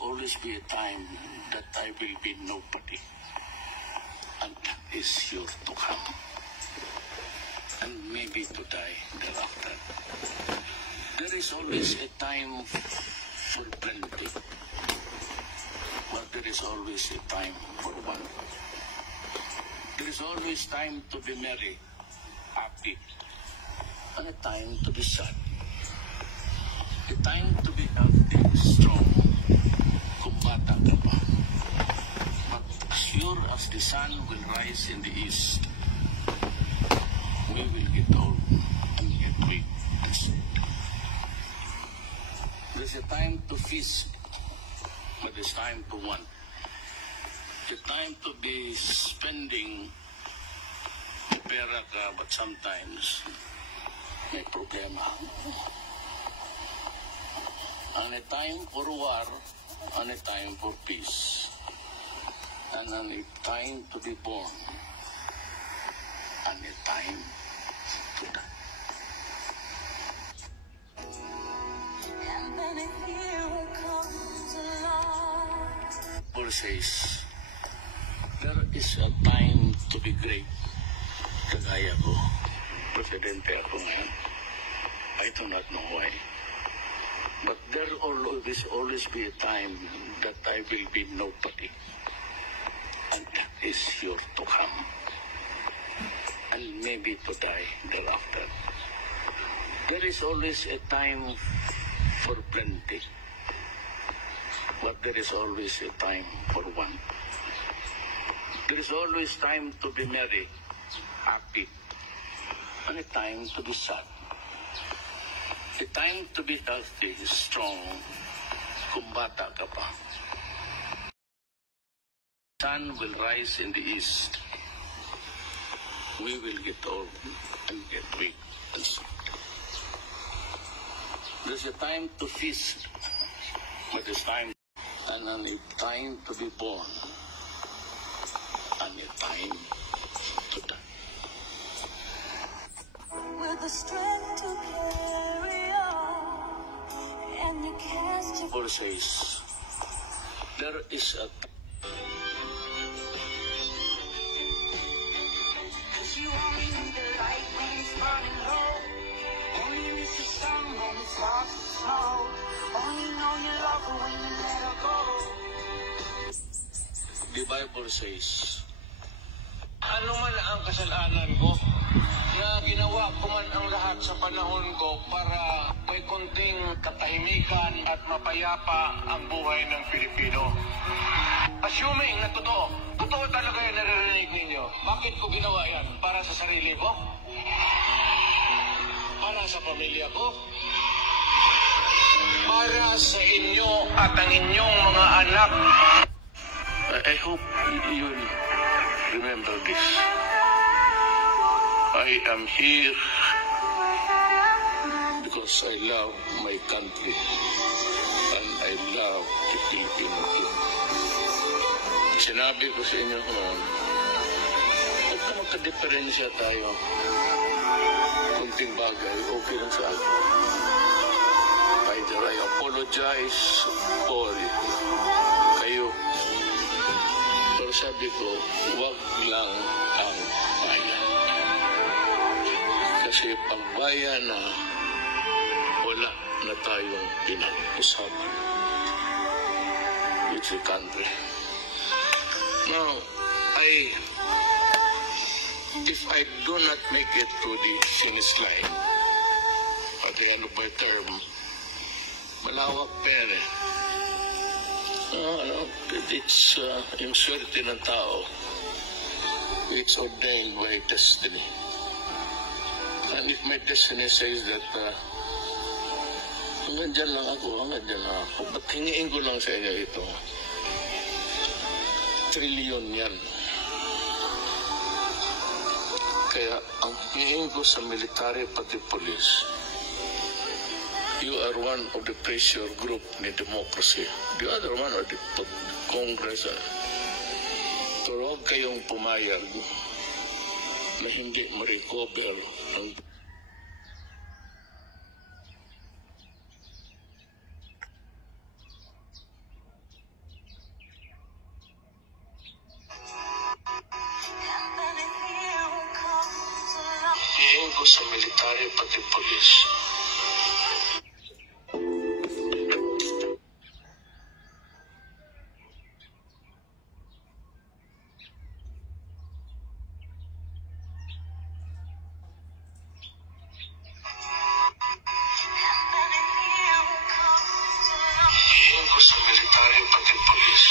always be a time that I will be nobody, and that is sure to come, and maybe to die thereafter. There is always a time for plenty, but there is always a time for one. There is always time to be merry, happy, and a time to be sad. A time to be healthy, strong, kung bata ka pa. But as sure as the sun will rise in the east, we will get old and get weak and sick. There's a time to feast, but there's time to want. The time to be spending pera ka, but sometimes may problema. And a time for war, and a time for peace, and a time to be born, and a time to die. And then a hero comes along. Paul says, there is a time to be great. Kagaya ko, presidente ako ngayon. I do not know why. But there will always be a time that I will be nobody, and that is sure to come, and maybe to die thereafter. There is always a time for plenty, but there is always a time for one. There is always time to be merry, happy, and a time to be sad. A time to be healthy, strong, kung bata ka pa. Sun will rise in the east. We will get old and get weak and sick. There's a time to feast, but there's time, and a time to be born, and a time to die. With the strength to carry on, and you cast your... Paul says, there is a... You only need the light when it's burning low. Only miss the sun when it starts to snow. Only know you love her when you let her go. The Bible says, ano man ang kasalanan ko, na ginawa ko man ang lahat sa panahon ko para may konting katahimikan at mapayapa ang buhay ng Pilipino. Assuming na totoo talaga yung naririnig ninyo. Bakit ko ginawa yan? Para sa sarili ko? Para sa pamilya ko? Para sa inyo at ang inyong mga anak? I hope you will remember this. I am here because I love my country and I love the Filipino people. Sinabi ko sa inyo noon, huwag ka magka-diferensya tayo. Kunting bagay, okay lang sa akin. Either I apologize or kayo. Pero sabi ko, huwag lang ang bayan. Kasi pag bayan na wala na tayong pinag-usapan with the country. Now, if I do not make it to the finish line, at the end of my term, malawak pere. It's yung swerte ng tao. It's ordained by destiny. And if my destiny says that hanggang dyan lang ako, ba't hingiin ko lang sa inyo ito? Trilyon yan. Kaya ang hingin ko sa military pati police, you are one of the pressure group ni democracy. The other one of the Congress. Pero huwag kayong pumayag na hindi ma-recover ang military, pati polis. Hingko sa military, pati polis.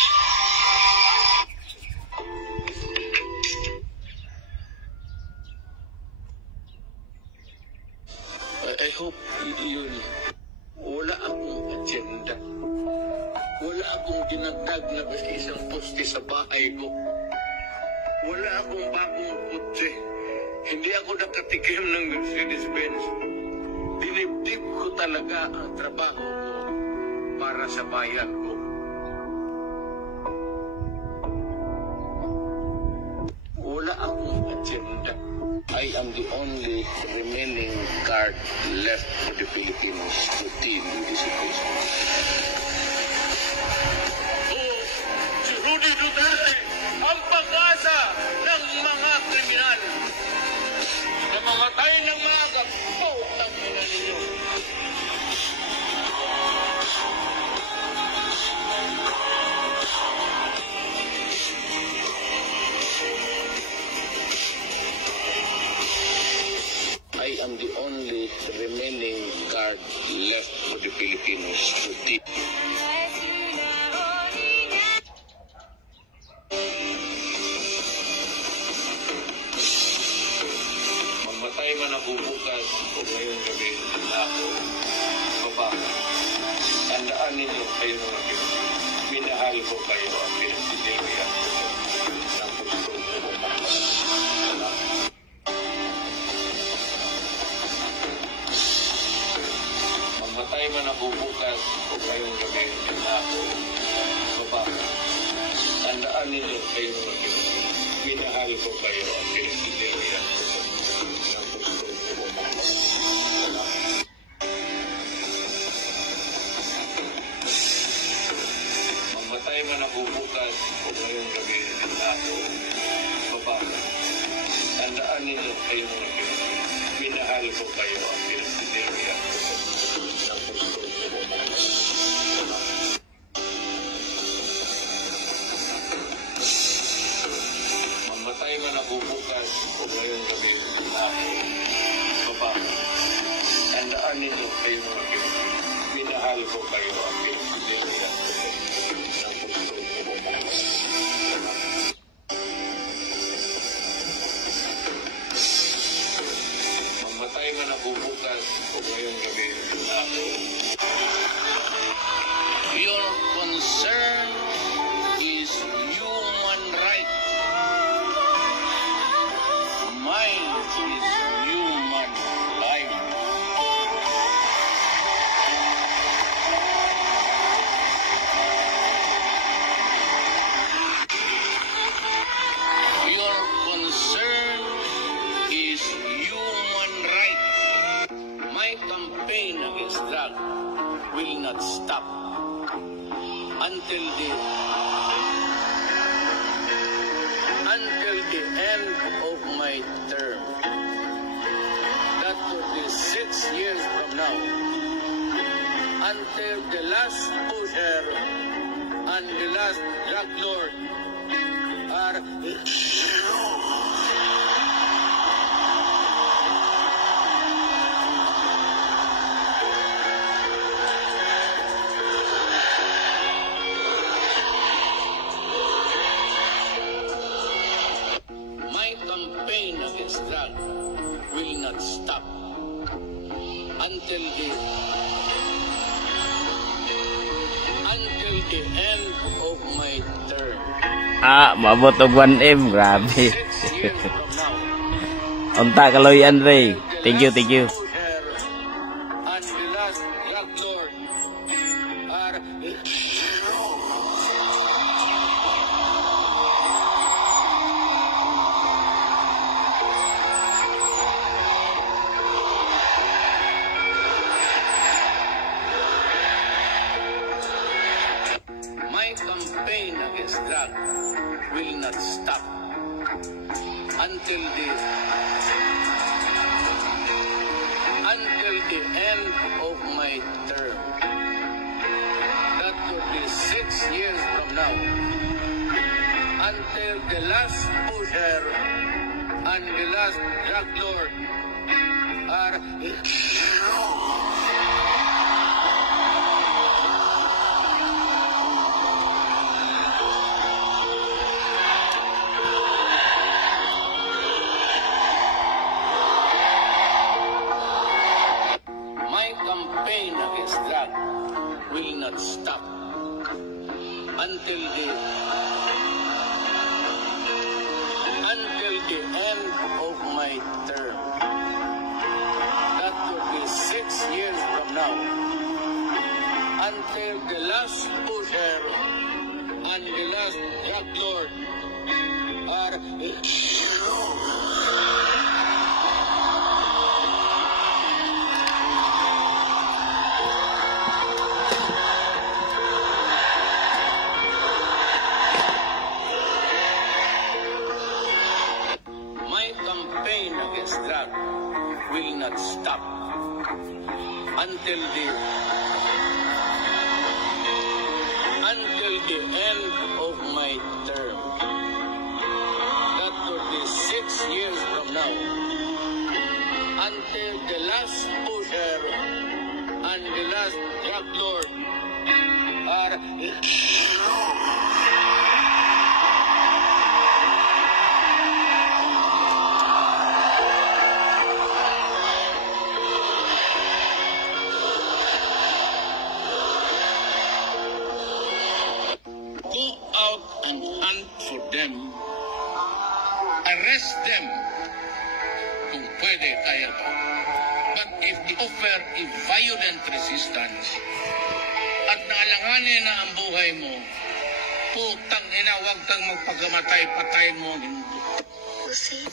I hope yun, wala akong agenda. Wala akong dinagdag na basta isang poste sa bahay ko. Wala akong bagong kutse. Hindi ako nakatikim ng Mercedes-Benz. Dinibdib ko talaga ang trabaho ko para sa bayan ko. Wala akong agenda. I am the only remaining guard left for the Filipinos to deal with the situation. Si Rudy Duterte ang pag-asa ng mga kriminal. Namamatay ng mga kaputang ina ninyo. I am the only remaining guard left for the Filipinos to deal. Mamatay man ako bukas o ngayong gabi na ako babaka. Tandaan ninyo kayo mga Pilipino. Minahal ko kayo ang Pilipinia. Ang gusto ko mamatay man ako bukas o ngayong gabi na ako babaka. Tandaan ninyo kayo mga Pilipino. Minahal ko kayo ang Pilipinia. Mamatay man ako bukas o ngayong gabi na ako babaka. Tandaan ninyo kayo mga Pilipino. Minahal ko kayo ang Pilipinia. Mamatay man ako bukas o ngayong gabi na ako babaka. Tandaan ninyo kayo mga Pilipino. Minahal ko kayo ang Pilipinia. Mamatay man ako bukas o ngayong gabi na ako. Your concern is human right. Mine is human life. Your concern is human right. My campaign against drug will not stop until the end of my term. That will be 6 years from now. Until the last pusher and the last drug lord are campaign against drug will not stop until the end of my term. Maabot og 1M, grabe. 6 years from now. Unta kaloy Andre. Thank you, thank you. And the last drug lord are my campaign against drug will not stop until until the end of my term. That would be 6 years from now. Until the last pusher and the last drug lord are my campaign against drug will not stop until the end of my term. That would be 6 years from now. Until the last pusher and the last drug lord are my campaign against drug will not stop until the end of my term. That would be 6 years from now. Until the last pusher and the last drug lord are go out and hunt for them, arrest them kung pwede, kaya pa. But if they offer a violent resistance at naalanganin na ang buhay mo, putang ina, huwag kang magpagamatay, patayin mo. Jose.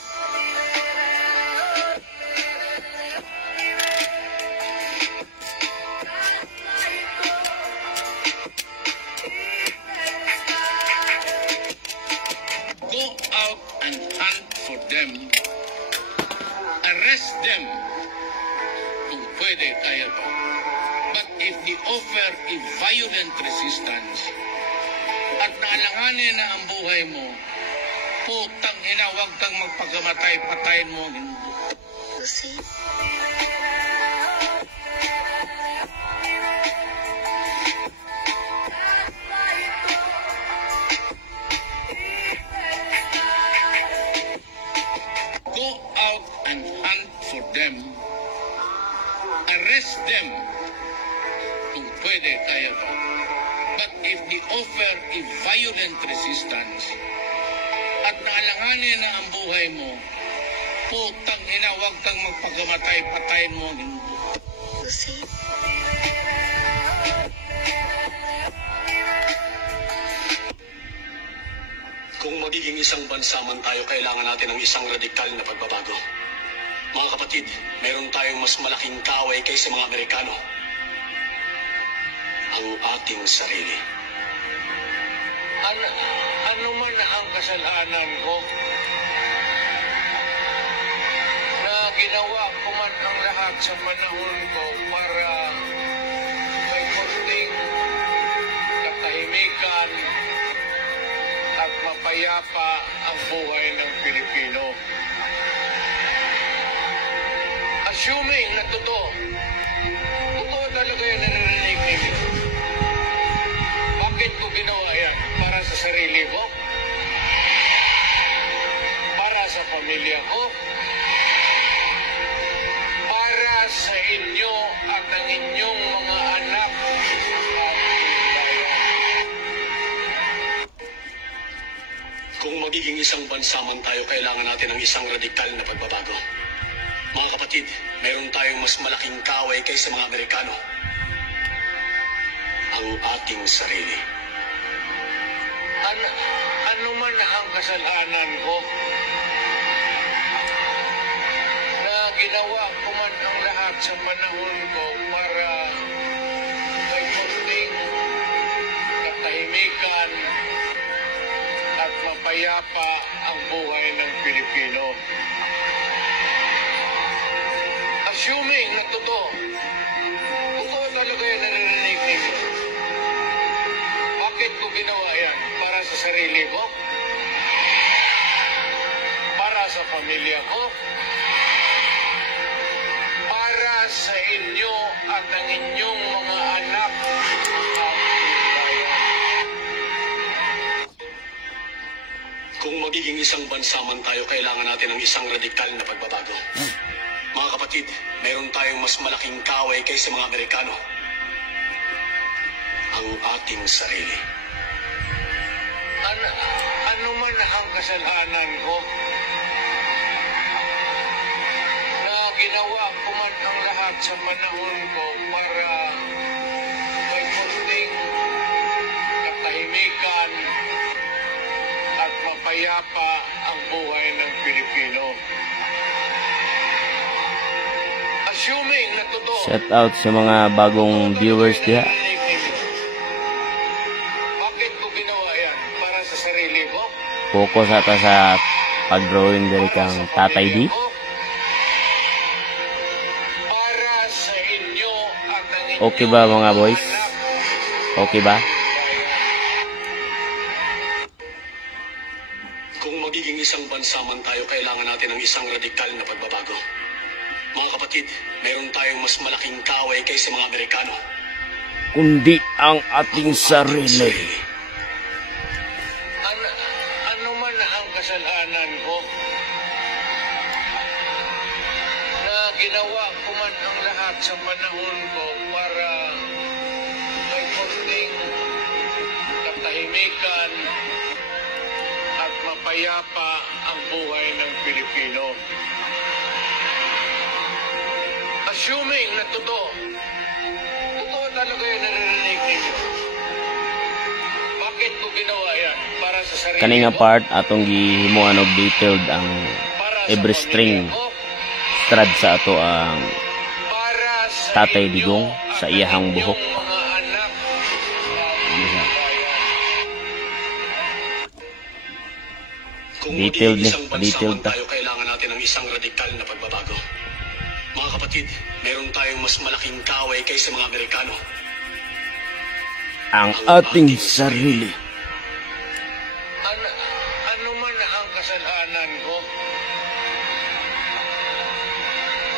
Go out and hunt for them, arrest them kung pwede, kaya pa. But if they offer a violent resistance at naalanganin na ang buhay mo, putang ina, huwag kang magpagamatay, patayin mo. Jose. Go out and hunt for them, arrest them kung pwede, kaya pa. But if they offer a violent resistance at naalanganin na ang buhay mo, putang ina, huwag kang magpagamatay, patayin mo. Jose. Kung magiging isang bansa man tayo, kailangan natin ng isang radikal na pagbabago. Mga kapatid, mayroon tayong mas malaking kaaway kaysa mga Amerikano. Ang ating sarili. Ano man ang kasalanan ko, na ginawa ko man ang lahat sa panahon ko para may konting katahimikan at mapayapa ang buhay ng Pilipino. Assuming na totoo talaga yan narinig ninyo. Bakit ko ginawa yan? Para sa sarili ko? Para sa pamilya ko? Para sa inyo at ang inyong mga anak at bayan. Kung magiging isang bansa man tayo, kailangan natin ng isang radikal na pagbabago. Mga kapatid, mayroon tayong mas malaking kaaway kaysa mga Amerikano. Ang ating sarili. Ano man ang kasalanan ko, na ginawa ko man ang lahat sa panahon ko para may konting katahimikan at mapayapa ang buhay ng Pilipino. Assuming na totoo talaga yan naririnig ninyo. Bakit ko ginawa yan? Para sa sarili ko? Para sa pamilya ko? Para sa inyo at ang inyong mga anak? Kung magiging isang bansa man tayo, kailangan natin ng isang radikal na pagbabago. Mga kapatid, mayroon tayong mas malaking kaway kaysa mga Amerikano. Ang ating sarili. Ano man ang kasalanan ko, na ginawa ko man ang lahat sa panahon ko para may kunting katahimikan at mapayapa ang buhay ng Pilipino. Assuming na totoo. Shout out sa mga bagong viewers diha. Bakit ko ginawa yan? Para sa sarili ko? Focus ata sa pag-drawing dari kang Tatay D. Para sa inyo at ang inyong Okay ba mga boys? Okay ba? Kung magiging isang bansa man tayo, kailangan natin ng isang radikal na pagbabago. Mga kapatid, mayroon tayong mas malaking kaway kaysa mga Amerikano. Kundi ang ating sarili. Ano man ang kasalanan ko, na ginawa ko man ang lahat sa panahon ko para may kunting katahimikan at mapayapa ang buhay ng Pilipino. Assuming na totoo talaga yan naririnig ninyo. Bakit ko ginawa yan? Para sa sarili Kaning nga ko? part atong gihimuan og detailed ang Para sa every pamilya string ko? strad sa ato ang Para sa Tatay inyo Digong sa at iyahang inyong buhok. mga anak. Kung Detailed magiging ni, isang bansa detailed man ta. tayo, kailangan natin ng isang radikal na pagbabago. Mga kapatid, mayroon tayong mas malaking kaway kaysa mga Amerikano. Ang ating sarili. Ano man ang kasalanan ko,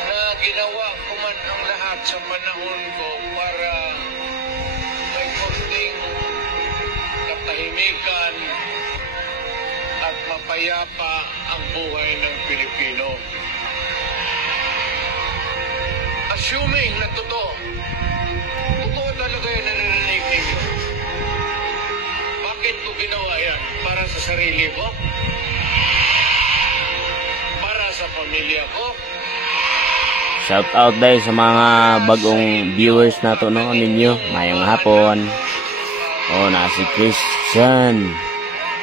na ginawa ko man ang lahat sa panahon ko para may kunting katahimikan at mapayapa ang buhay ng Pilipino. Assuming na totoo talaga yan naririnig ninyo. Bakit ko ginawa yan? Para sa sarili ko? Para sa pamilya ko? Shout out dahil sa mga bagong viewers nato no ninyo. Mayong hapon. Oh, na si Christian.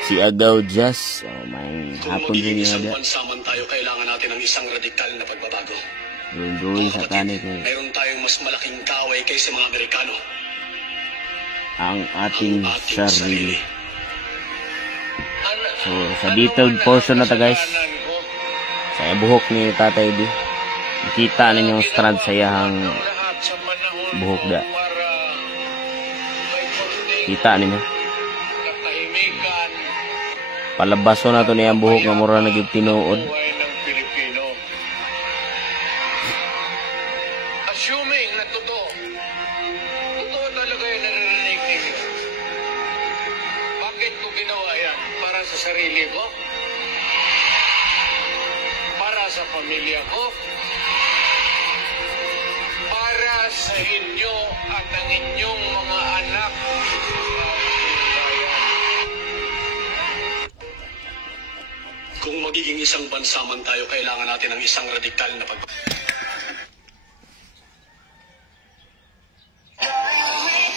Si Agaw Jazz. Oh, mayong Kung hapon magiging rin isang nga. bansa man tayo, kailangan natin ng isang radikal na pagbabago. Drawing sa kanit ko. Mayroon tayong mas malaking kaway kaysa mga Amerikano. Ang ating Ang ating sarili. sarili. So, sa detailed portion na ta guys. Kasalanan ko, Sa buhok ni Tatay D. Nakita ninyo yung strand sa iyahang lahat sa panahon buhok ko da. para may kunting Kita ninyo. katahimikan Palabaso na to niyang buhok nga mura naging tinuod. buhay ng Pilipino. Assuming na totoo talaga yan naririnig ninyo. Bakit ko ginawa yan? Para sa sarili ko? Para sa pamilya ko? Para sa inyo at ang inyong mga anak? Kung magiging isang bansa man tayo, kailangan natin ng isang radikal na pagbabago.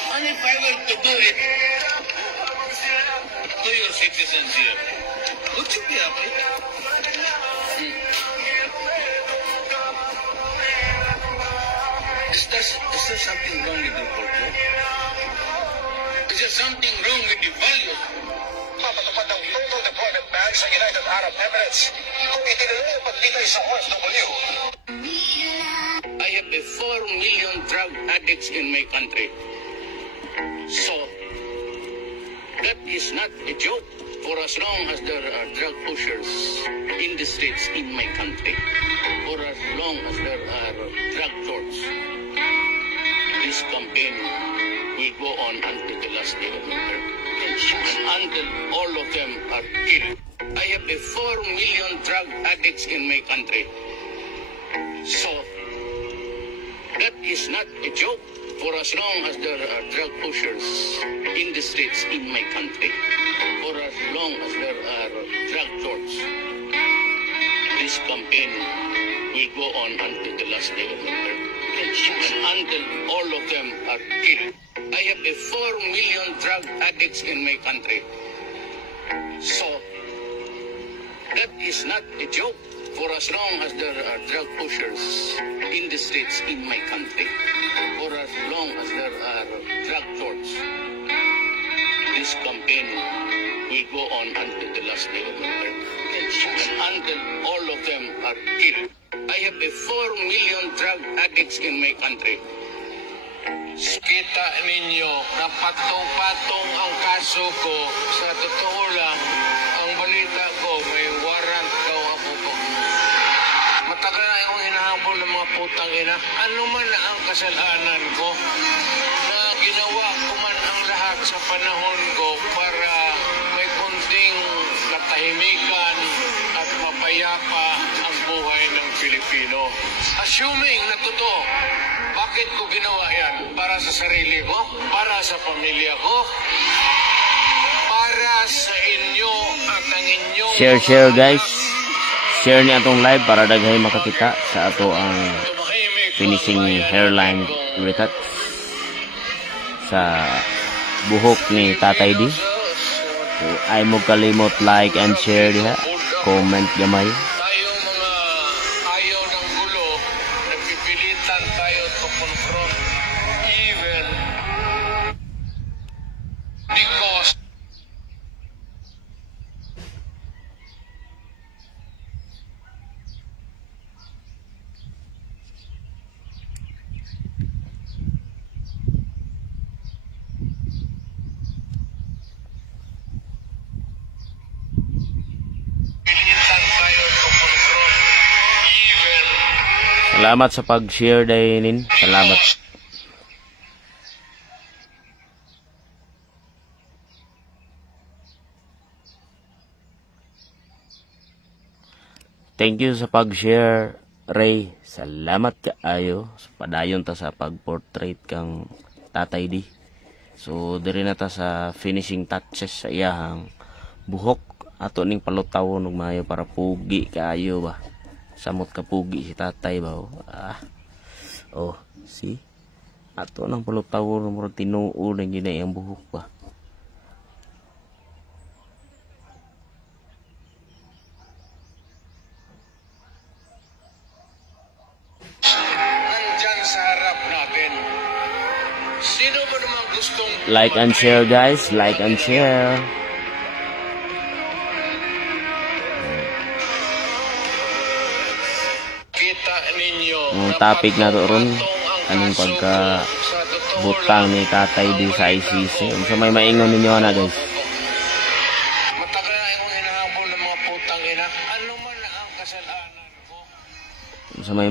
And if I were to do it to your citizens here, would you be happy? Is there something wrong with your culture? Is there something wrong with the values? Papatupad ng total deployment ban sa United Arab Emirates kung itinulong ang paglitay sa OFW. I have a 4 million drug addicts in my country. So, that is not a joke for as long as there are drug pushers in the streets in my country. For as long as there are drug lords, this campaign will go on until the last day of the earth. Until all of them are killed. I have a 4 million drug addicts in my country. So, that is not a joke for as long as there are drug pushers in the streets in my country. For as long as there are drug lords, this campaign will go on until the last day of the earth. Until all of them are killed. I have a 4 million drug addicts in my country. So, that is not a joke for as long as there are drug pushers in the streets in my country. For as long as there are drug lords, this campaign will go on until the last day of the earth. Until all of them are killed. I have a 4 million drug addicts in my country. Kita ninyo na patong-patong ang kaso ko. Sa totoo lang, ang balita ko may warrant daw ako po. Matagal na akong hinahabol ng mga putang ina. Ano man ang kasalanan ko na ginawa ko man ang lahat sa panahon ko para may konting katahimikan at mapayapa ang buhay ng Pilipino. Assuming na totoo, bakit ko ginawa yan? Para sa sarili ko? Para sa pamilya ko? Para sa inyo at ang inyong... Share guys. Share niya atong live para daghay makakita sa ato ang finishing hairline retouch sa buhok ni Tatay D. So, ay mo kalimot like and share diha. Comment gamay. Tayo mga ayaw ng gulo, nagpipilitan tayo to confront evil because Salamat sa pag-share din. Salamat. Thank you sa pag-share, Ray. Salamat kaayo. Padayon ta sa pag-portrait kang Tatay D. So, diri na ta sa finishing touches sa iyahang buhok. Ato ning palutaw ng mayo para pugi kaayo ba. Samot ka pugi si Tatay ba. Oh, see? Ato nang palutaw ng murag tinuo ng ginay ang buhok ba. nandyan sa harap natin. Sino ba naman gustong Like and share guys. Like and share. kita ninyo Ang topic na to ron, anong pagka butang ni Tatay D sa ICC. Sa may maingon ninyo na guys. matagal na akong hinahabol ng mga putang ina. Ano man ang kasalanan ko? Sa may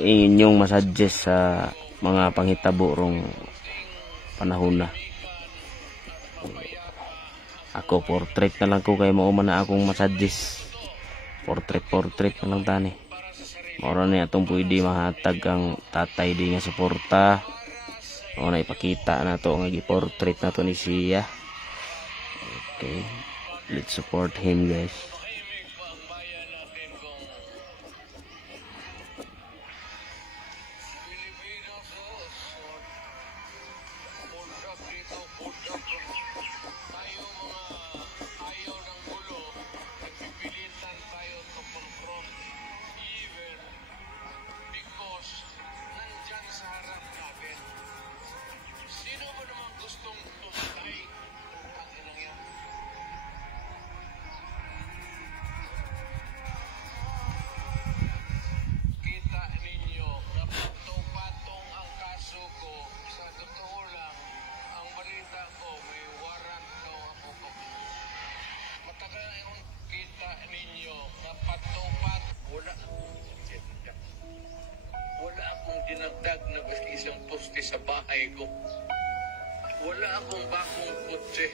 inyong masuggest sa mga panghitabo rong panahon na. Ako portrait na lang ko kay mauman na akong masuggest. Portrait na lang tani. Moro na itong pwede mahatag ang Tatay D nga suporta. O na ipakita na to nga giportrait na to ni siya. Okay. Let's support him guys. Wala akong bagong kotse.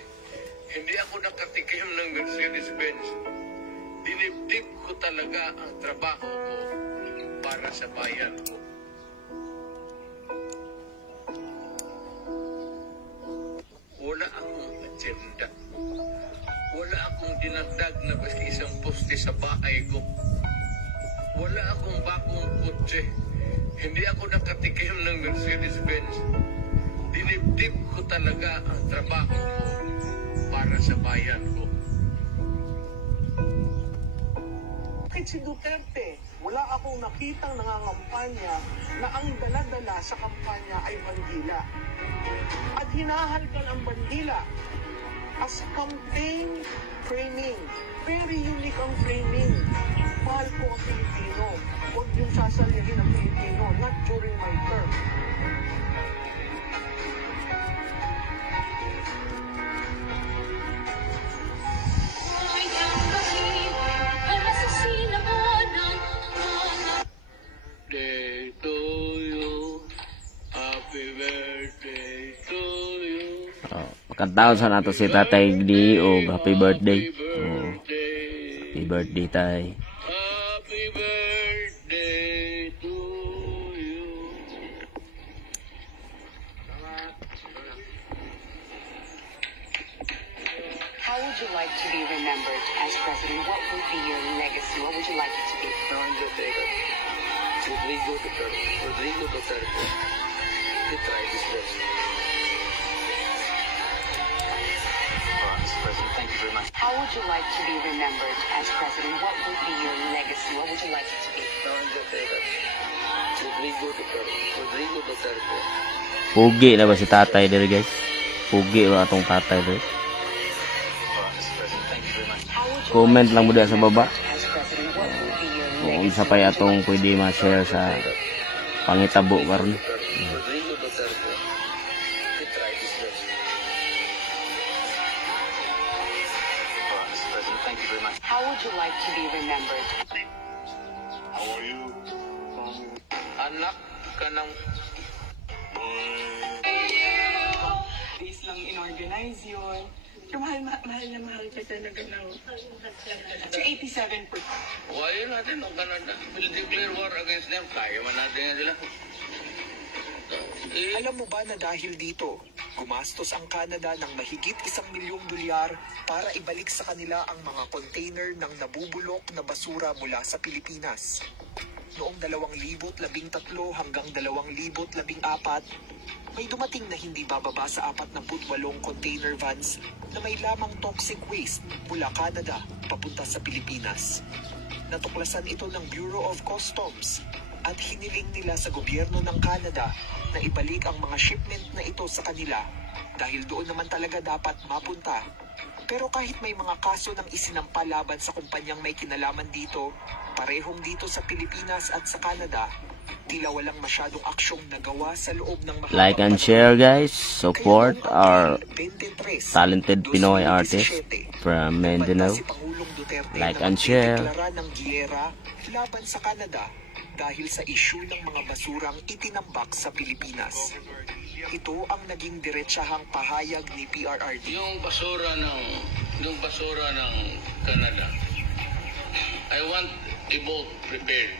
Hindi ako nakatikim ng Mercedes-Benz. Dinibdib ko talaga ang trabaho ko para sa bayan ko. Wala akong agenda. Wala akong dinagdag na basta isang poste sa bahay ko. Wala akong bagong kotse. Hindi ako nakatikim ng Mercedes-Benz. Dinibdib ko talaga ang trabaho ko para sa bayan ko. Kahit si Duterte, wala akong nakitang nangangampanya na ang dala-dala sa kampanya ay bandila. At hinahalkan ang bandila as campaign framing. Very unique ang framing. Mahal ko ang Pilipino. Huwag yung sasalihin ang Pilipino, not during my term. Birthday to you. Happy birthday to you. Pagkantaon sa nato si Tatay Gdi o happy birthday. Happy birthday tay. Happy birthday to you. How would you like to be remembered as president? What would be your legacy? What would you like it to be? Rodrigo Duterte. He tried his best. Mr. President, thank you very much. How would you like to be remembered as president? What would be your legacy? What would you like it to be? Rodrigo Duterte. Pugi na ba si Tatay diri guys? Pugi ba atong Tatay diri? Mr. President, thank you very much. How would you Comment lang mo diha sa baba. as president? What would be your Kung legacy? isa pa atong pwede ma-share sa pangitabo karon. Rodrigo Duterte. He tried his best. Mr. President, thank you very much. How would you like to be remembered? How are you? Anak ka ng... Days lang in-organize yun. Pero mahal na mahal ka talaga ng... So 87%. Why natin ang Canada? Will declare war against them. Kaya man natin yan sila. Alam mo ba na dahil dito, gumastos ang Canada ng mahigit $1 milyong para ibalik sa kanila ang mga container ng nabubulok na basura mula sa Pilipinas. Noong 2013 hanggang 2014, may dumating na hindi bababa sa 48 container vans na may lamang toxic waste mula Canada papunta sa Pilipinas. Natuklasan ito ng Bureau of Customs at hiniling nila sa gobyerno ng Canada na ibalik ang mga shipment na ito sa kanila dahil doon naman talaga dapat mapunta. Pero kahit may mga kaso ng isinampa laban sa kumpanyang may kinalaman dito, parehong dito sa Pilipinas at sa Canada, tila walang masyadong aksyong nagawa sa loob ng mahabang Like and share guys. Support our talented Pinoy artist from Mindanao. Like and share. Ng giyera laban sa Canada dahil sa issue ng mga basurang itinambak sa Pilipinas. Ito ang naging diretsahang pahayag ni PRRD. Yung basura ng Canada. I want a boat prepared.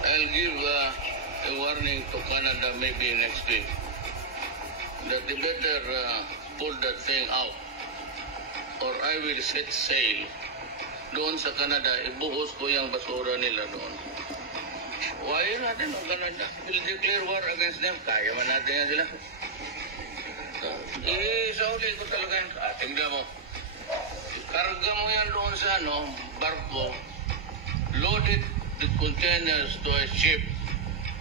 I'll give a warning to Canada maybe next week that they better pull that thing out or I will set sail doon sa Canada. Ibuhos ko yung basura nila doon. Why natin ang Canada? We'll declare war against them. Kaya man natin yan sila. Isauli ko talaga yan. Tingnan mo. Karga mo yan doon sa barko. Load it with containers to a ship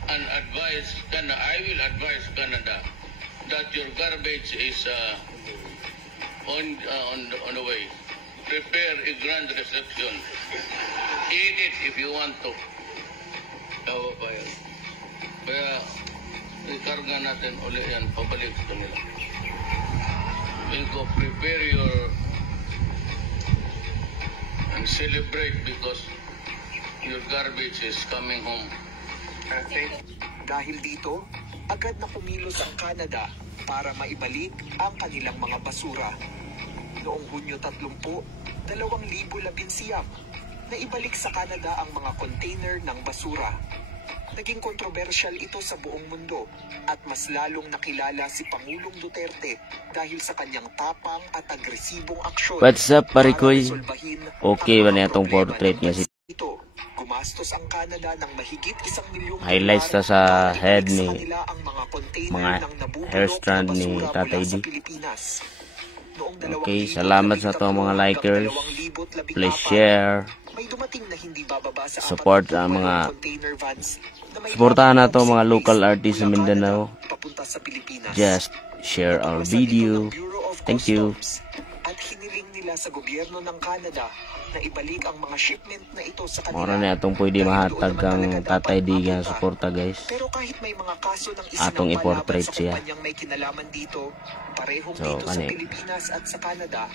and advise Canada. I will advise Canada that your garbage is on the way. Prepare a grand reception. Eat it if you want to. Tawa pa yan. Kaya, ikarga natin uli yan, pabalik ito nila. We'll prepare your and celebrate because your garbage is coming home. Dahil dito, agad na kumilos ang Canada para maibalik ang kanilang mga basura. Noong Hunyo 30, 2019, naibalik sa Canada ang mga container ng basura. Naging kontrobersyal ito sa buong mundo at mas lalong nakilala si Pangulong Duterte dahil sa kanyang tapang at agresibong aksyon. What's up, Parikoy? para resolbahin Okay ang ba mga na itong problema portrait ng niya si bansa ito? Gumastos ang Canada ng mahigit $1 million highlights ta sa para head ibalik sa ni kanila ang mga container mga ng nabubulok hair na strand ni basura Tatay mula sa D. Pilipinas. Noong Okay, 2013 salamat sa to mga likers. 2014, Please share. may dumating na hindi bababa sa Support 40 ang mga container vans na may suportahan na to hawak ng mga series local artists sa mula Mindanao. Canada papunta sa Pilipinas. Just share our video. Thank you. At hiniling nila sa gobyerno ng Canada na ibalik ang mga shipment na ito sa kanila. Mora na itong pwede Dahil mahatag doon naman ang talaga Tatay dapat D nga mapunta. suporta, guys. Pero kahit may mga kaso ng Atong isinang i-portrait palaban sa siya. kumpanyang may kinalaman dito, parehong So, dito sa kani. Pilipinas at sa Canada,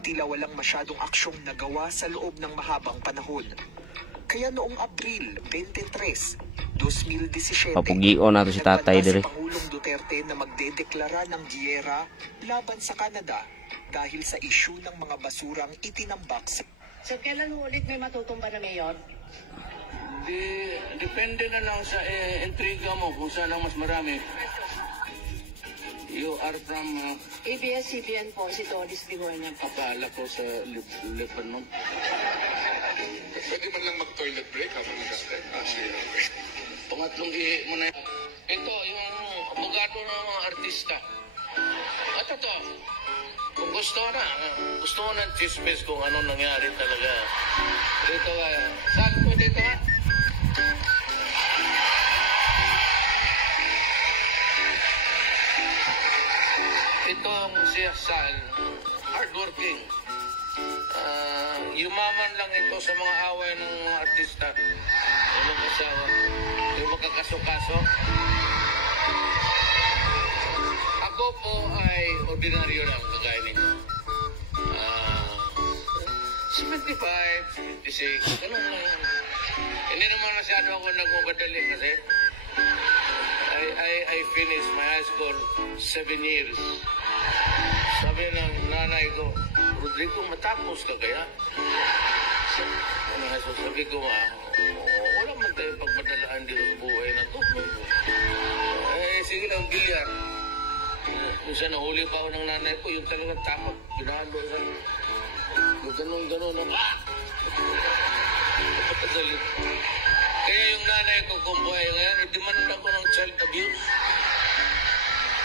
tila walang masyadong aksyong nagawa sa loob ng mahabang panahon. Kaya noong Abril 23, 2017, Papugion nato si Tatay nagbanta dire. si Pangulong Duterte na magdedeklara ng giyera laban sa Canada dahil sa issue ng mga basurang itinambak sa So, kailan mo ulit may matutumba na mayor? Depende na lang sa intriga mo kung saan ang mas marami. You are from ABS-CBN po, si Doris Bigonya po. akala ko sa Lebanon. Pwede man lang mag-toilet break habang nag-step. Pangatlong ihi mo na yan. Ito, yung abogado ng mga artista. At ito, kung gusto mo ng chismis kung anong nangyari talaga. Dito ka, sakto dito ka. Ito ang si Sal, hardworking. Yumaman lang ito sa mga away ng mga artista. Yung asawa, yung magkakaso-kaso. Ako po ay ordinaryo lang, kagaya ninyo. 75, 56, ganun lang yan. Hindi naman masyado ako nagmamadali kasi I finished my high school 7 years. Sabi ng nanay ko, Rodrigo, matapos ka kaya? Sabi ko, wala man tayong pagmadalaan dito sa buhay na to. Sige lang, bilyar. Minsan nahuli pa ako ng nanay ko, yung talagang takot, ginahalo sa yung ganun-ganun na napatasalit. Kaya yung nanay ko kung buhay ngayon, demand ako ng child abuse.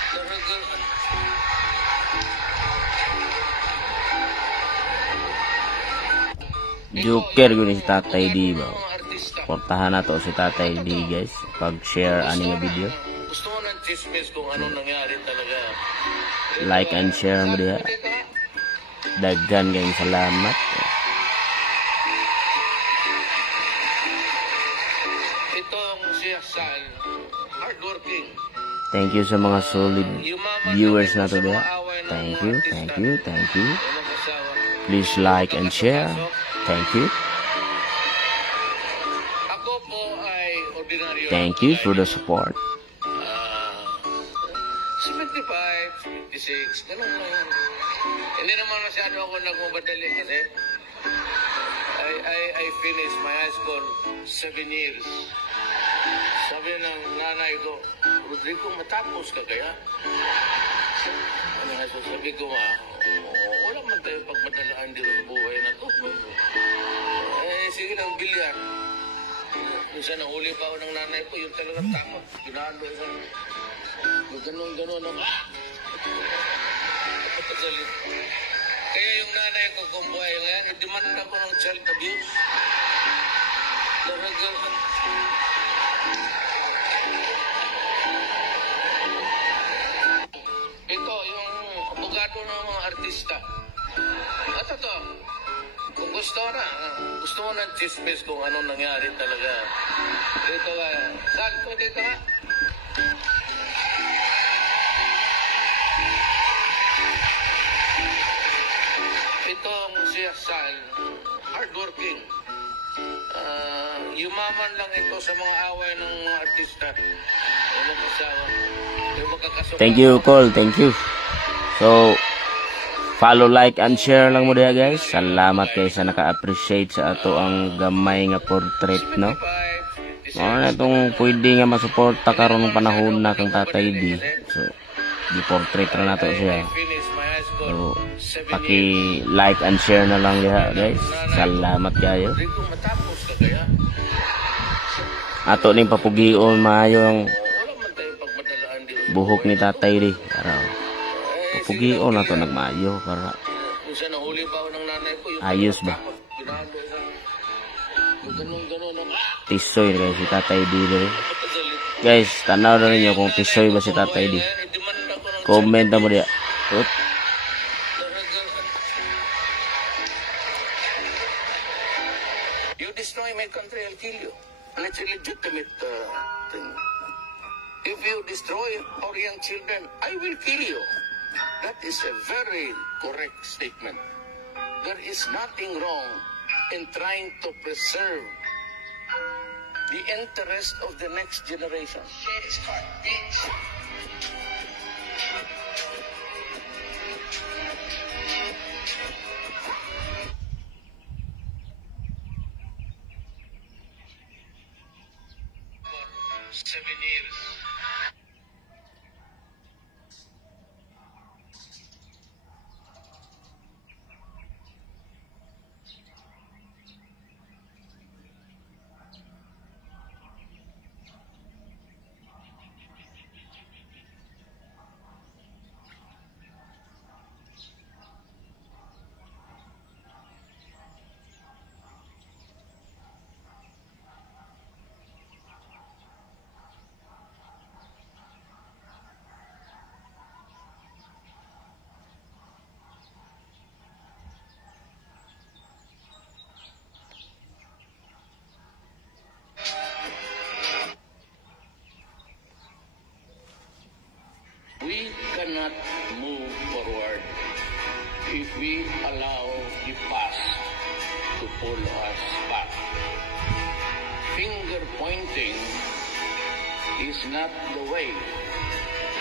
Talagang Joker guni si Tatay D ba? Portahan na to si Tatay D, guys. Pag-share ani nga video. Gusto mo ng chismis kung anong nangyari talaga. Like and share mo diha. Daghan kayong salamat. Ito ang si Sal, hardworking. Thank you sa mga solid viewers na to diha. Thank you. Yung mag-asawa. Please like and share. Thank you. Ako po ay ordinaryo. Thank you for the support. 75, 56, ganun lang yan. Hindi naman masyado ako nagmamadali kasi I finished my high school 7 years. Sabi ng nanay ko, Rodrigo, matapos ka kaya? Sabi ko, wala man tayong pagmadalaan dito sa buhay na to. Sige lang, bilyar. Minsan nahuli pa ako ng nanay ko, yung talagang takot, ginahalo sa yung ganun-ganun na napatasalit. Kaya yung nanay ko kung buhay ngayon, demand ako ng child abuse. Talagang ito, yung abogado ng mga artista. At ito, kung gusto mo ng chismis kung anong nangyari talaga. Dito ka, sakto dito ka. Ito ang si Sal, hardworking. yumaman lang ito sa mga away ng mga artista. Walang kasawa. Yung makakasuka. Thank you, Cole. Thank you. So, follow, like, and share lang mo diya, guys. Salamat kayo sa naka-appreciate sa ato ang gamay nga portrait, no? Na itong pwede nga masuporta karon ng panahon na kang Tatay D. So, di-portrait na nato siya. So, paki-like and share na lang diha, guys. Salamat kayo. Ato ning papugion maayo ang buhok ni Tatay D. Para papugion nato nagmaayo para ayos ba. Tisoy guys si Tatay D. Guys, tanaw na ninyo kung tisoy ba si Tatay D. Comment mo diya. You destroy my country, I'll kill you. And it's a legitimate thing. If you destroy our young children, I will kill you. That is a very correct statement. There is nothing wrong in trying to preserve the interest of the next generation. For 7 years. We cannot move forward if we allow the past to pull us back. Finger pointing is not the way.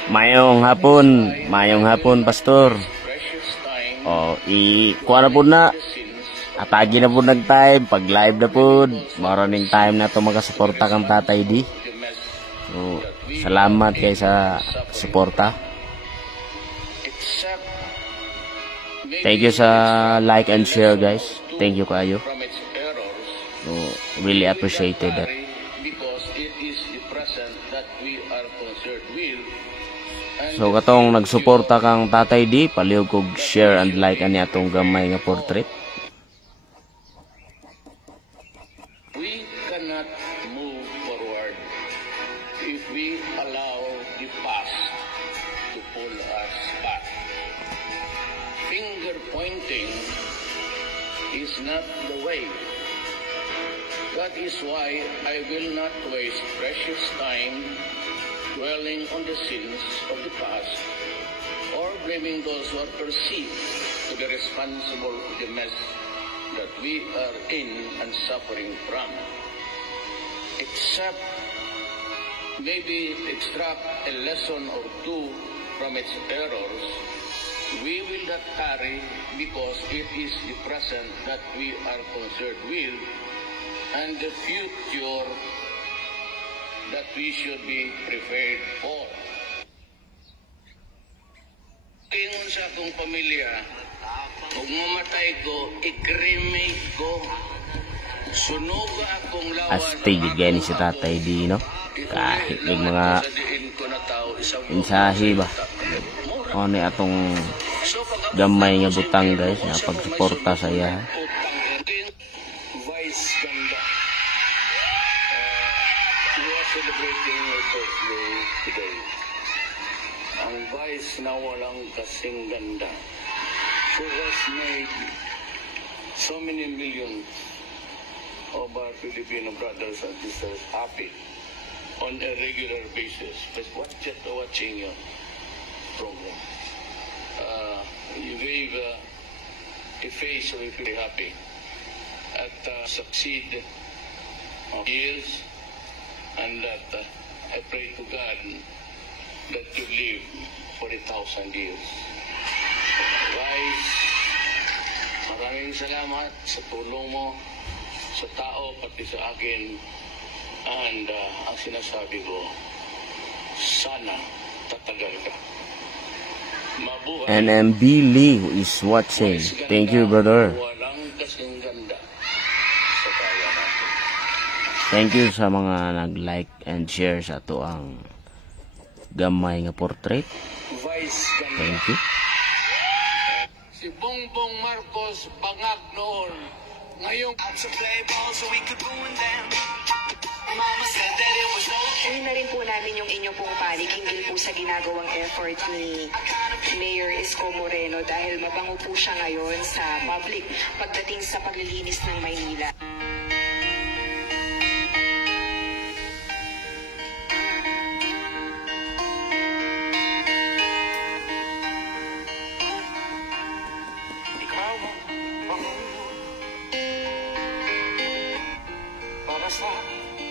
Mayong hapon, Pastor. Precious time. Kuha na po na. Atagi na po nag-time. Pag-live na po. Maraming time na ito magkasuporta kang Tatay D. So, salamat kayo sa suporta. Thank you sa like and share, guys. Thank you kayo. So, really appreciated that. So, katong nagsuporta kang Tatay D, palihog kog share and like ani atong gamay nga portrait. We cannot move forward if we allow the past to pull us back. Finger pointing is not the way. That is why I will not waste precious time dwelling on the sins of the past or blaming those who are perceived to be responsible for the mess that we are in and suffering from. Except maybe extract a lesson or two from its errors, we will not tarry because it is the present that we are concerned with and the future that we should be prepared for. Ingon sa akong pamilya, kung mamatay ko, i-cremate ko, sunuga akong lawan. Astig gani si Tatay D, no? Kahit may mga mensahe ba? O ni atong gamay nga butang, guys, na pagsuporta sa iya. Vice ganda. We are celebrating your birthday today. Ang Vice na walang kasing ganda. Who has made so many millions of our Filipino brothers and sisters happy on a regular basis. Just watching your program. You gave a face so we feel happy at succeed years, and that I pray to God that you live 40,000 years. Guys, maraming salamat sa tulong mo sa tao pati sa akin, and ang sinasabi ko, sana tatagal ka. Mabuhay. NMB Lee is watching. Thank you, brother. Walang kasing ganda sa kaya natin. Thank you sa mga nag-like and share sa to ang gamay nga portrait. Vice ganda. Thank you. Si Bongbong Marcos bangag noon. Ngayong Ayun na rin po namin yung inyong pong panig hinggil po sa ginagawang effort ni Mayor Isko Moreno dahil mabango po siya ngayon sa public pagdating sa paglilinis ng Maynila. ikaw ang Pangulo para sa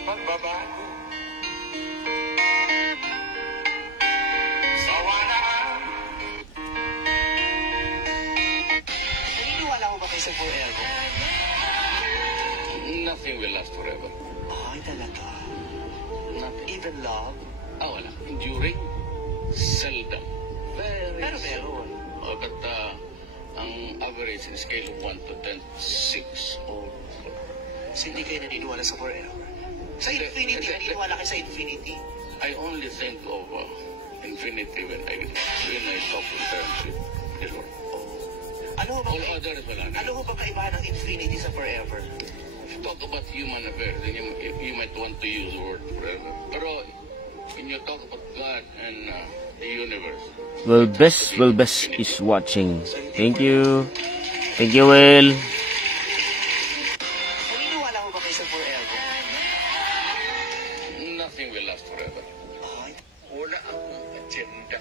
pagbabago. Naniniwala ko ba kayo sa forever? Nothing will last forever. Ay, talaga. Nothing. Even love? Wala. Enduring? Seldom. Very Pero seldom. meron. But ang average in scale of 1 to 10, 6 or So, hindi kayo naniniwala sa forever? Sa infinity, naniniwala kayo sa infinity? I only think of infinity when I talk in terms with the Lord. Ano ba All others wala na. Ano ba kaibahan ng infinity sa forever? If you talk about human affairs, then you might want to use the word forever. Pero when you talk about God and the universe, Will best is watching. Thank you. Thank you, Will. Naniniwala ko ba kayo sa forever? nothing will last forever. Wala akong agenda.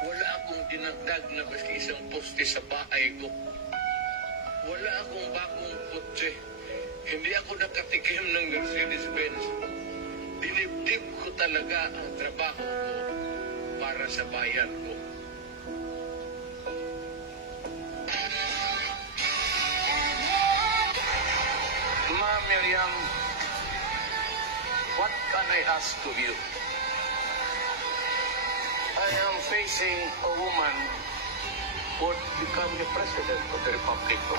Wala akong dinagdag na basta isang poste sa bahay ko. Wala akong bagong kotse. Hindi ako nakatikim ng Mercedes-Benz. Dinibdib ko talaga ang trabaho ko para sa bayan ko. Ma Miriam, what can I ask of you? I am facing a woman who would become the president of the Republic of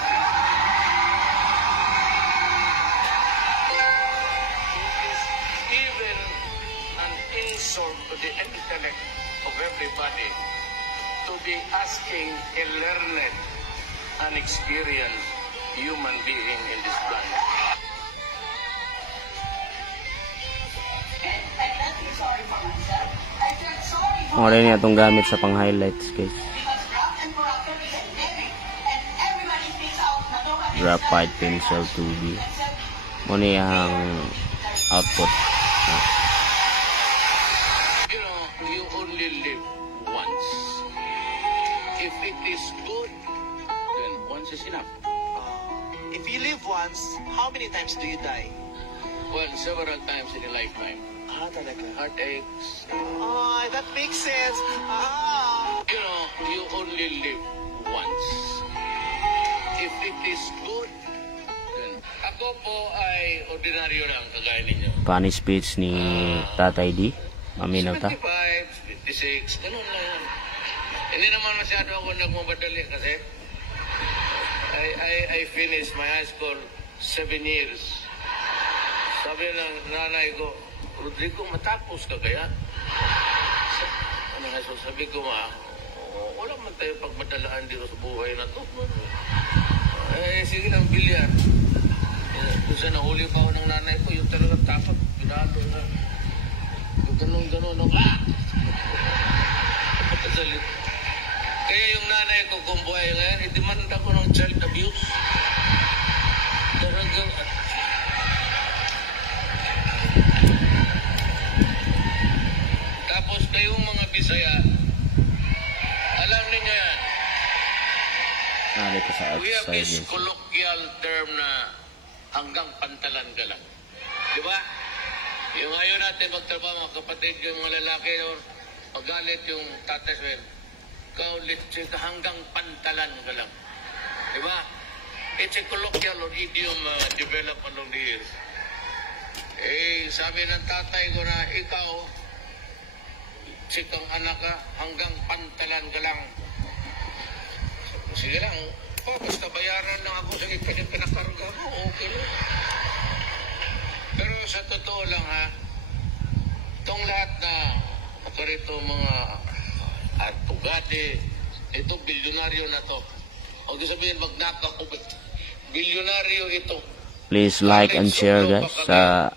It is even an insult to the intellect of everybody to be asking a learned and experienced human being in this planet. Mura niya itong gamit sa pang-highlights, guys. Graphite pencil 2B. Muna yung output. You know, you only live once. If it is good, then once is enough. If you live once, how many times do you die? Well, several times in a lifetime. Ah, talaga. Heartaches. Oh, that makes sense. Ah. You know, you only live once. If it is good, then ako po ay ordinaryo lang kagaya ninyo. Funny speech ni Tatay D. Maminaw ta. 75, 56, ganun lang yan. Hindi naman masyado ako nagmamadali kasi I finished my high school 7 years. Sabi ng nanay ko, Rodrigo, matapos ka kaya? Ano nga, so sabi ko wala man tayo pagmadalaan dito sa buhay na to. Sige lang, bilyar. Kung sa nahuli pa ako ng nanay ko, yung talagang tapat, pinalo na. Yung ganun-ganun, Patasalit. Kaya yung nanay ko kung buhay ngayon, idemanda ko ng child abuse. Talagang, tapos kayong mga Bisaya, alam niyo yan, Nari ka sa we have outside, this guys. colloquial term na hanggang pantalan ka lang. Di ba? Yung ayaw natin magtrabaho, mga kapatid, yung mga lalaki, magalit yung tatay sabihin, ikaw, litsi ka hanggang pantalan ka lang. Di ba? It's a colloquial or idiom developed along the years. Eh, sabi ng tatay ko na, ikaw, sikang anak ka, hanggang pantalan ka lang. Sige lang, basta bayaran lang ako sa ipinakarga mo, okay lang. Pero sa totoo lang ha, itong lahat na karito mga artugade, ito bilyonaryo na to. Huwag sabihin magnakaw ko, bilyonaryo ito. Please like and share guys sa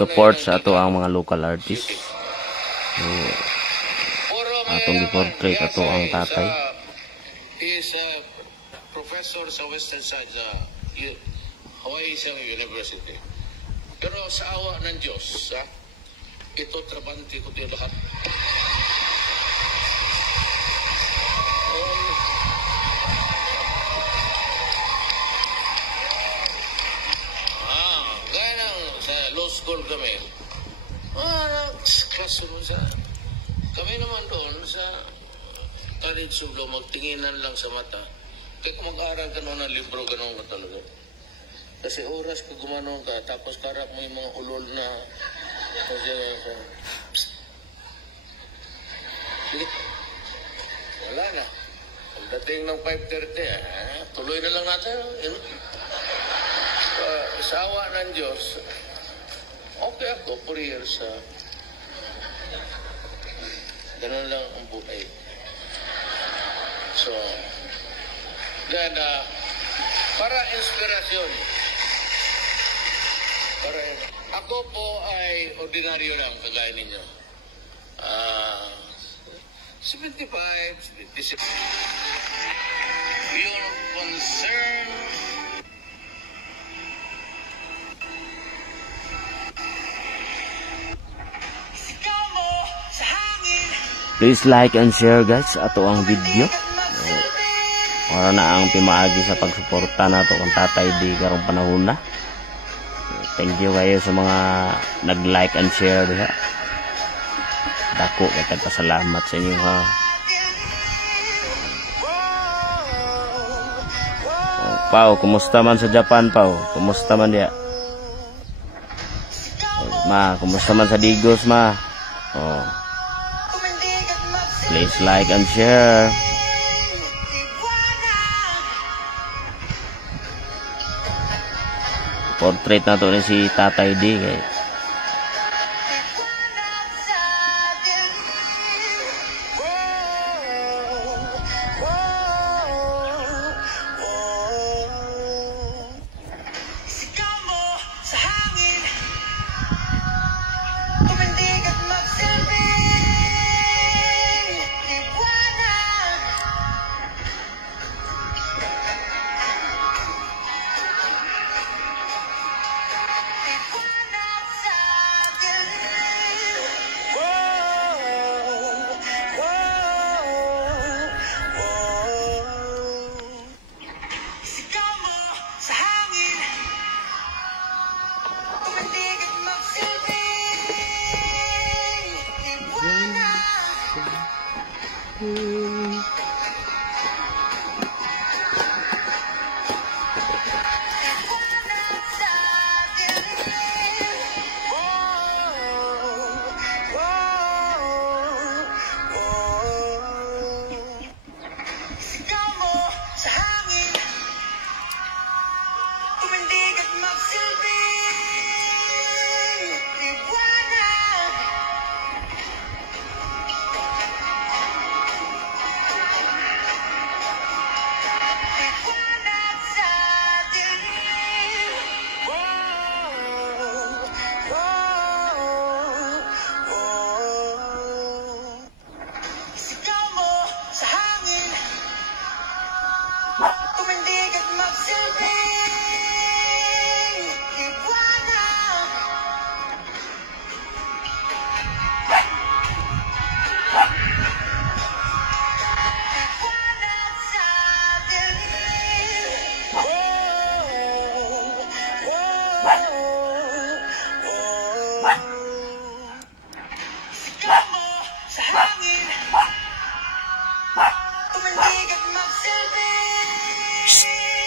support sa ato ang mga local artists. Atong i-portrait ato ang tatay. He is a professor sa Western Side Hawaii University. Pero sa awa ng Diyos, ito trabante ko din lahat. Gaya ng sa law school kami. Classroom sa kami naman doon sa college of law, magtinginan lang sa mata. Kaya kung mag-aaral ka noon ng libro, gano'n ka talaga. Kasi oras ka gumanong ka, tapos karap mo yung mga ulol na wala na. Pagdating ng 5:30, tuloy na lang natin. Sa awa ng Diyos, okay ako, 4 years. Ganun lang ang buhay. So, then, para inspirasyon. Ako po ay ordinaryo lang, kagaya ninyo. 75, 76. Your concern. Please like and share guys ato ang video. Para na ang pimaagi sa pagsuporta nato kang Tatay D karong panahon na. Thank you kayo sa mga nag-like and share diha. Dako kay pasalamat sa inyo ha. Pao, kumusta man sa Japan, Pao? Kumusta man dia? Ma, kumusta man sa Digos, ma? Oh. Please like and share. Portrait na to ni si Tatay D kay.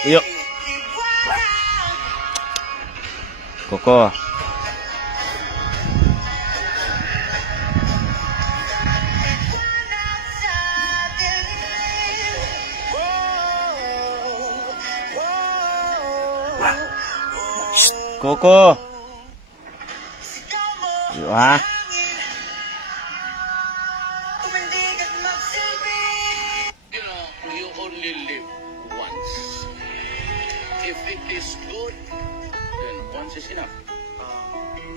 Iyo. Koko. Koko. Iyo ha. You know, you only live once. If it is good, then once is enough.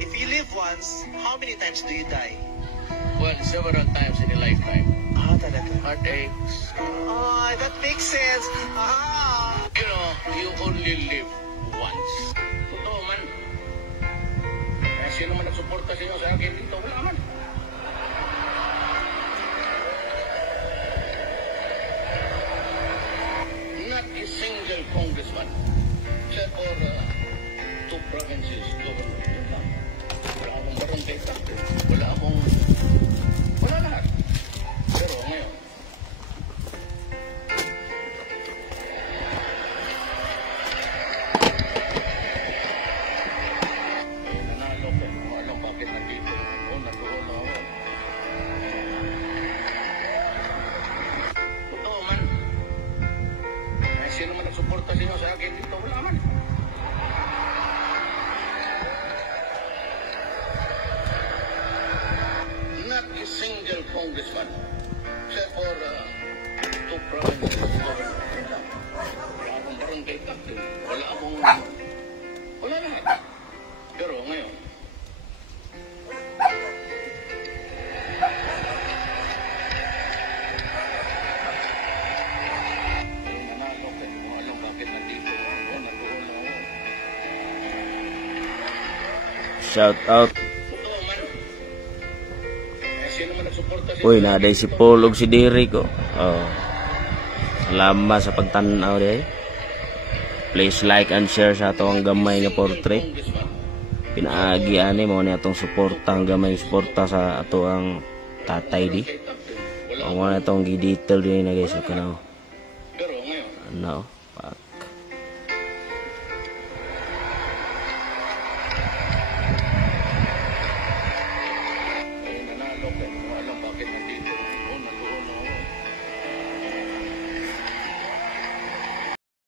If you live once, how many times do you die? Well, several times in a lifetime. Talaga. Heartaches. That makes sense. You know, you only live once. Totoo man. Eh, sino man nagsuporta sa inyo sa akin dito? Wala man. Not a single congressman. Except for two provinces governor. Yun lang. Wala akong barangay captain. Wala lahat. Pero ngayon, nanalo ko. Kung alam bakit nandito. Nagdoon ako. Totoo man. Eh, sino man nagsuporta sa inyo sa akin dito? Wala man. Not a single congressman. Except for two provinces governor. Wala akong barangay captain. Wala lahat. Pero ngayon, nanalo ko. Kung alam bakit nandito. Nagdoon ako. Shout out. Totoo man. Eh, sino man nagsuporta sa Uy, naday si Paul ug si Derek oh. Oh. Salamat sa pagtanaw day. Please like and share sa atong gamay nga portrait. congressman. Pinaagi ani mo ni atong suporta, ang gamay suporta sa ato ang tatay di. Ang wala atong gi-detail din na guys, kanaw. Pero ngayon, Ano?